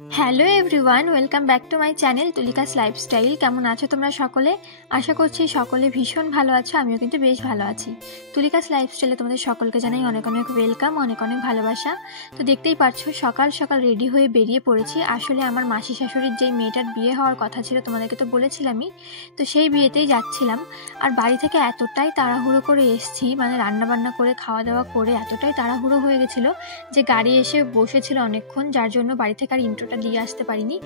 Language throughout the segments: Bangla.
Hello everyone, welcome back to my channel Tulika's lifestyle. কেমন আছো তোমরা সকলে? আশা করছি সকলে ভীষণ ভালো আছো, আমিও কিন্তু বেশ ভালো আছি। তুলিকাস লাইফস্টাইলে তোমাদের সকলকে জানাই অনেক অনেক ওয়েলকাম, অনেক অনেক ভালোবাসা। তো দেখতেই পারছো সকাল সকাল রেডি হয়ে বেরিয়ে পড়েছি। আসলে আমার মাসি শাশুড়ির যেই মেয়েটার বিয়ে হওয়ার কথা ছিল তোমাদেরকে তো বলেছিলামই, তো সেই বিয়েতেই যাচ্ছিলাম। আর বাড়ি থেকে এতটাই তাড়াহুড়ো করে এসছি, মানে রান্নাবান্না করে খাওয়া দাওয়া করে এতটাই তাড়াহুড়ো হয়ে গেছিলো যে গাড়ি এসে বসেছিল অনেকক্ষণ, যার জন্য বাড়ি থেকে আর ইন্ট্রোটা দিয়ে আসতে পারিনি।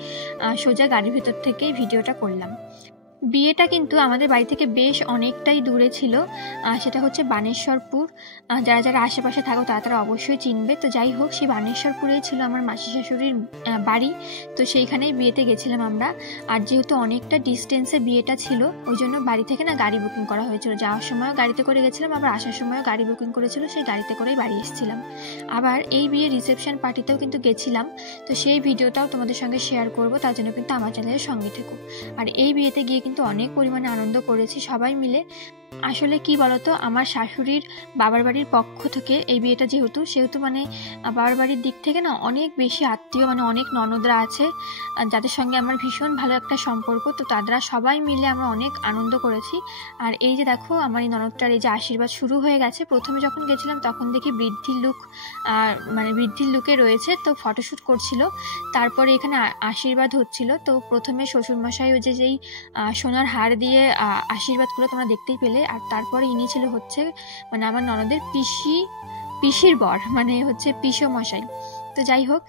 সোজা গাড়ির ভিতর থেকেই ভিডিওটা করলাম। বিয়েটা কিন্তু আমাদের বাড়ি থেকে বেশ অনেকটাই দূরে ছিল, সেটা হচ্ছে বানেশ্বরপুর। যারা যারা আশেপাশে থাকো তারা অবশ্যই চিনবে। তো যাই হোক, সেই বানেশ্বরপুরেই ছিল আমার মাসি শাশুড়ির বাড়ি। তো সেইখানেই বিয়েতে গেছিলাম আমরা। আর যেহেতু অনেকটা ডিস্টেন্সে বিয়েটা ছিল, ওই জন্য বাড়ি থেকে না গাড়ি বুকিং করা হয়েছিল। যাওয়ার সময়ও গাড়িতে করে গেছিলাম, আবার আসার সময়ও গাড়ি বুকিং করেছিল, সেই গাড়িতে করেই বাড়ি এসেছিলাম। আবার এই বিয়ের রিসেপশন পার্টিতেও কিন্তু গেছিলাম, তো সেই ভিডিওটাও তোমাদের সঙ্গে শেয়ার করব, তার জন্য কিন্তু আমার চ্যানেলের সঙ্গে থেকো। আর এই বিয়েতে গিয়ে কিন্তু অনেক পরিমাণে আনন্দ করেছি সবাই মিলে। আসলে কি বলতো, আমার শাশুড়ির বাবার বাড়ির পক্ষ থেকে এই বিয়েটা সেহেতু মানে বাবার বাড়ির দিক থেকে না অনেক বেশি আত্মীয়, মানে অনেক ননদরা আছে যাদের সঙ্গে আমার ভীষণ ভালো একটা সম্পর্ক। তো তারা সবাই মিলে আমরা অনেক আনন্দ করেছি। আর এই যে দেখো, আমার এই ননদটার এই যে আশীর্বাদ শুরু হয়ে গেছে। প্রথমে যখন গেছিলাম তখন দেখি বৃদ্ধির লুকে রয়েছে, তো ফটোশ্যুট করছিল। তারপরে এখানে আশীর্বাদ হচ্ছিল। তো প্রথমে শ্বশুরমশাই ওই যেই সোনার হার দিয়ে আশীর্বাদগুলো তোমরা দেখতেই পেলে। আর তারপরে ইনি ছিল হচ্ছে মানে আমার ননদের পিসির বর, মানে হচ্ছে পিসমশাই। তো যাই হোক,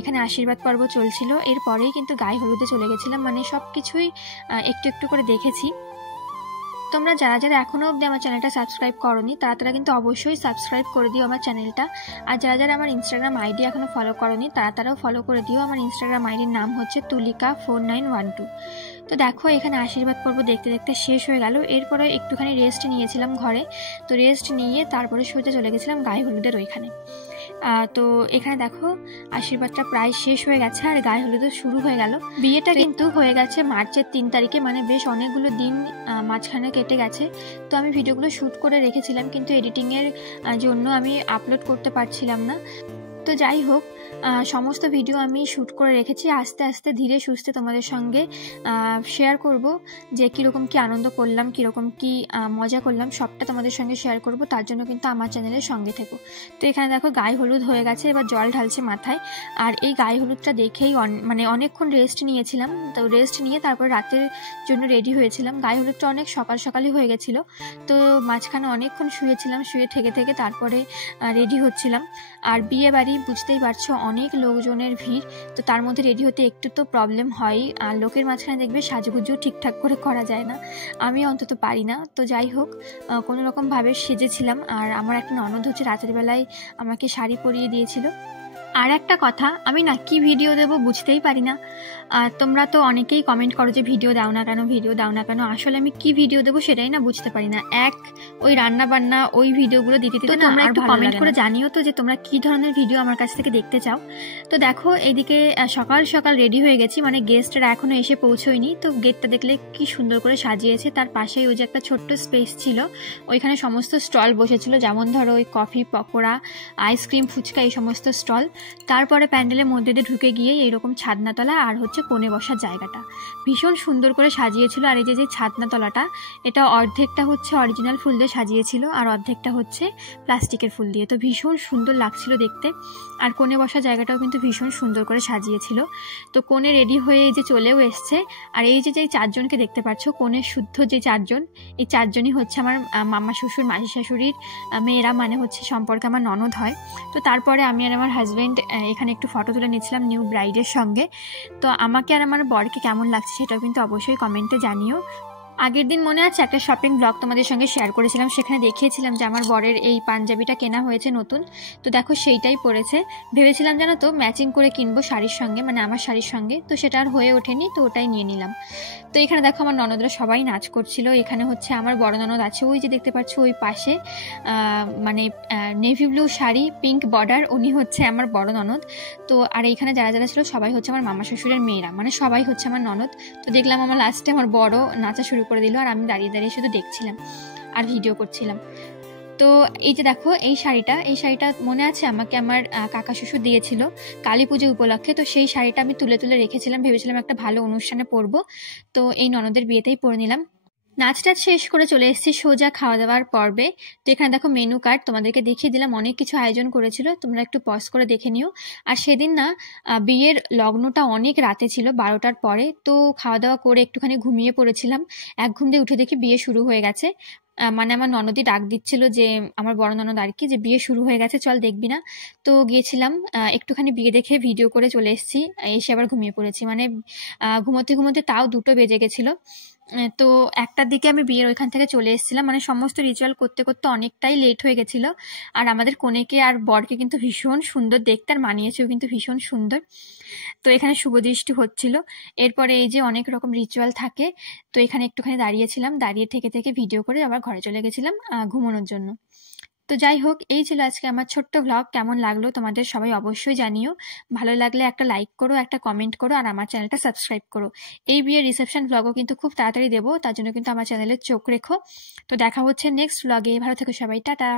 এখানে আশীর্বাদ পর্ব চলছিল। এরপরেই কিন্তু গায়ে হলুদে চলে গেছিলাম, মানে সব কিছুই একটু একটু করে দেখেছি। তোমরা যারা যারা এখনও অবধি আমার চ্যানেলটা সাবস্ক্রাইব করোনি তারা কিন্তু অবশ্যই সাবস্ক্রাইব করে দিও আমার চ্যানেলটা। আর যারা যারা আমার ইনস্টাগ্রাম আইডি এখনও ফলো করোনি তারাও ফলো করে দিও। আমার ইনস্টাগ্রাম আইডির নাম হচ্ছে তুলিকা4912। তো দেখো, এখানে আশীর্বাদ পর্ব দেখতে দেখতে শেষ হয়ে গেল। এরপরে একটুখানি রেস্ট নিয়েছিলাম ঘরে। তো রেস্ট নিয়ে তারপরে সোজা চলে গেছিলাম গায়ে হলুদের ওইখানে। তো এখানে দেখো, আশীর্বাদটা প্রায় শেষ হয়ে গেছে আর গায়ে হলুদও শুরু হয়ে গেল। বিয়েটা কিন্তু হয়ে গেছে মার্চের 3 তারিখে, মানে বেশ অনেকগুলো দিন মাঝখানে কেটে গেছে। তো আমি ভিডিওগুলো শ্যুট করে রেখেছিলাম, কিন্তু এডিটিংয়ের জন্য আমি আপলোড করতে পারছিলাম না। তো যাই হোক, সমস্ত ভিডিও আমি শ্যুট করে রেখেছি। আস্তে আস্তে ধীরে সুস্থে তোমাদের সঙ্গে শেয়ার করব যে কীরকম কী আনন্দ করলাম, কীরকম কী মজা করলাম, সবটা তোমাদের সঙ্গে শেয়ার করব। তার জন্য কিন্তু আমার চ্যানেলের সঙ্গে থেকো। তো এখানে দেখো গায়ে হলুদ হয়ে গেছে, এবার জল ঢালছে মাথায়। আর এই গায়ে হলুদটা দেখেই মানে অনেকক্ষণ রেস্ট নিয়েছিলাম। তো রেস্ট নিয়ে তারপর রাতের জন্য রেডি হয়েছিলাম। গায়ে হলুদটা অনেক সকালই হয়ে গেছিলো। তো মাঝখানে অনেকক্ষণ শুয়েছিলাম, শুয়ে থেকে তারপরে রেডি হচ্ছিলাম। আর বিয়ে বাড়ি বুঝতেই পারছো, অনেক লোকজনের ভিড়। তো তার মধ্যে রেডি হতে একটু তো প্রবলেম হয়। আর লোকের মাঝখানে দেখবে সাজুগুজু ঠিকঠাক করে করা যায় না, আমি অন্তত পারি না। তো যাই হোক, কোনো রকমভাবে সেজেছিলাম। আর আমার একটা ননদ হচ্ছে রাতের বেলায় আমাকে শাড়ি পরিয়ে দিয়েছিল। আর একটা কথা, আমি না কি ভিডিও দেবো বুঝতেই পারি না। তোমরা তো অনেকেই কমেন্ট করো যে ভিডিও দাও না কেন। আসলে আমি কি ভিডিও দেবো সেটাই না বুঝতে পারি না। ওই রান্না বান্না ওই ভিডিওগুলো দিতে তোমরা একটু কমেন্ট করে জানিও তো যে তোমরা কি ধরনের ভিডিও আমার কাছ থেকে দেখতে চাও। তো দেখো, এইদিকে সকাল রেডি হয়ে গেছি, মানে গেস্টরা এখনো এসে পৌঁছয়নি। তো গেটটা দেখলে কি সুন্দর করে সাজিয়েছে। তার পাশেই ওই যে একটা ছোট্ট স্পেস ছিল, ওইখানে সমস্ত স্টল বসেছিল, যেমন ধরো ওই কফি, পকোড়া, আইসক্রিম, ফুচকা, এই সমস্ত স্টল। তারপরে প্যান্ডেলের মধ্যে দিয়ে ঢুকে গিয়ে এইরকম ছাদনাতলা আর হচ্ছে কোণে বসার জায়গাটা ভীষণ সুন্দর করে সাজিয়েছিল। আর এই যে ছাদনাতলাটা, এটা অর্ধেকটা হচ্ছে অরিজিনাল ফুল দিয়ে সাজিয়েছিল আর অর্ধেকটা হচ্ছে প্লাস্টিকের ফুল দিয়ে। তো ভীষণ সুন্দর লাগছিল দেখতে। আর কোণে বসার জায়গাটাও কিন্তু ভীষণ সুন্দর করে সাজিয়েছিল। তো কোণে রেডি হয়ে এই যে চলেও এসছে। আর এই যে চারজনকে দেখতে পাচ্ছ, কোণের শুদ্ধ যে চারজন, এই চারজনই হচ্ছে আমার মামা শ্বশুর মাসি শাশুড়ির মেয়েরা, মানে হচ্ছে সম্পর্কে আমার ননদ হয়। তো তারপরে আমি আর আমার হাজব্যান্ড এখানে একটু ফটো তুলে নিয়েছিলাম নিউ ব্রাইডের সঙ্গে। তো আমাকে আর আমার বরকে কেমন লাগছে সেটাও কিন্তু অবশ্যই কমেন্টে জানিও। আগের দিন মনে আছে একটা শপিং ব্লগ তোমাদের সঙ্গে শেয়ার করেছিলাম, সেখানে দেখিয়েছিলাম যে আমার বরের এই পাঞ্জাবিটা কেনা হয়েছে নতুন। তো দেখো সেইটাই পরেছে। ভেবেছিলাম জানো তো ম্যাচিং করে কিনবো শাড়ির সঙ্গে, মানে আমার শাড়ির সঙ্গে, তো সেটা আর হয়ে ওঠেনি, তো ওটাই নিয়ে নিলাম। তো এখানে দেখো আমার ননদরা সবাই নাচ করছিল। এখানে হচ্ছে আমার বড় ননদ আছে, ওই যে দেখতে পাচ্ছ ওই পাশে, মানে navy blue sari, pink border, উনি হচ্ছে আমার বড় ননদ। তো আর এইখানে যারা যারা ছিল সবাই হচ্ছে আমার মামা শ্বশুরের মেয়েরা, মানে সবাই হচ্ছে আমার ননদ। তো দেখলাম আমার লাস্টে আমার বড় নাচা শুরু করে দিল, আর আমি দাঁড়িয়ে শুধু দেখছিলাম আর ভিডিও করছিলাম। তো এই যে দেখো এই শাড়িটা মনে আছে আমাকে আমার কাকা শ্বশুর দিয়েছিল কালী পুজো উপলক্ষে। তো সেই শাড়িটা আমি তুলে তুলে রেখেছিলাম, ভেবেছিলাম একটা ভালো অনুষ্ঠানে পরবো, তো এই ননদের বিয়েতেই পরে নিলাম। নাচ টাচ শেষ করে চলে এসেছি সোজা খাওয়া দাওয়ার পর্বে। তো এখানে দেখো মেনু কার্ড তোমাদেরকে দেখিয়ে দিলাম, অনেক কিছু আয়োজন করেছিল, তোমরা একটু পজ করে দেখে নিও। আর সেদিন না বিয়ের লগ্নটা অনেক রাতে ছিল, 12টার পরে। তো খাওয়া দাওয়া করে একটুখানি ঘুমিয়ে পড়েছিলাম, এক ঘুম দিয়ে উঠে দেখি বিয়ে শুরু হয়ে গেছে। মানে আমার ননদই ডাক দিচ্ছিল, যে আমার বড় ননদ আর কি, যে বিয়ে শুরু হয়ে গেছে চল দেখবি না। তো গিয়েছিলাম, একটুখানি বিয়ে দেখে ভিডিও করে চলে এসেছি, এসে আবার ঘুমিয়ে পড়েছি। মানে ঘুমোতে ঘুমোতে তাও 2টো বেজে গেছিলো। তো 1টার দিকে আমি বিয়ের ওইখান থেকে চলে এসেছিলাম, মানে সমস্ত রিচুয়াল করতে করতে অনেকটাই লেট হয়ে গেছিলো। আর আমাদের কনেকে আর বরকে কিন্তু ভীষণ সুন্দর দেখতে, আর মানিয়েছেও কিন্তু ভীষণ সুন্দর। তো এখানে শুভদৃষ্টি হচ্ছিল, এরপরে এই যে অনেক রকম রিচুয়াল থাকে। তো এখানে একটুখানি দাঁড়িয়েছিলাম, দাঁড়িয়ে থেকে থেকে ভিডিও করে আবার ঘরে চলে গেছিলাম ঘুমানোর জন্য। তো যাই হোক, এই ছিল আজকে আমার ছোট্ট ভ্লগ। কেমন লাগলো তোমাদের সবাই অবশ্যই জানিও। ভালো লাগলে একটা লাইক করো, একটা কমেন্ট করো, আর আমার চ্যানেলটা সাবস্ক্রাইব করো। এই বিয়ের রিসেপশন ভ্লগও কিন্তু খুব তাড়াতাড়ি দেবো, তার জন্য কিন্তু আমার চ্যানেলে চোখ রেখো। তো দেখা হচ্ছে নেক্সট ভ্লগে। ভালো থেকো সবাই, টাটা।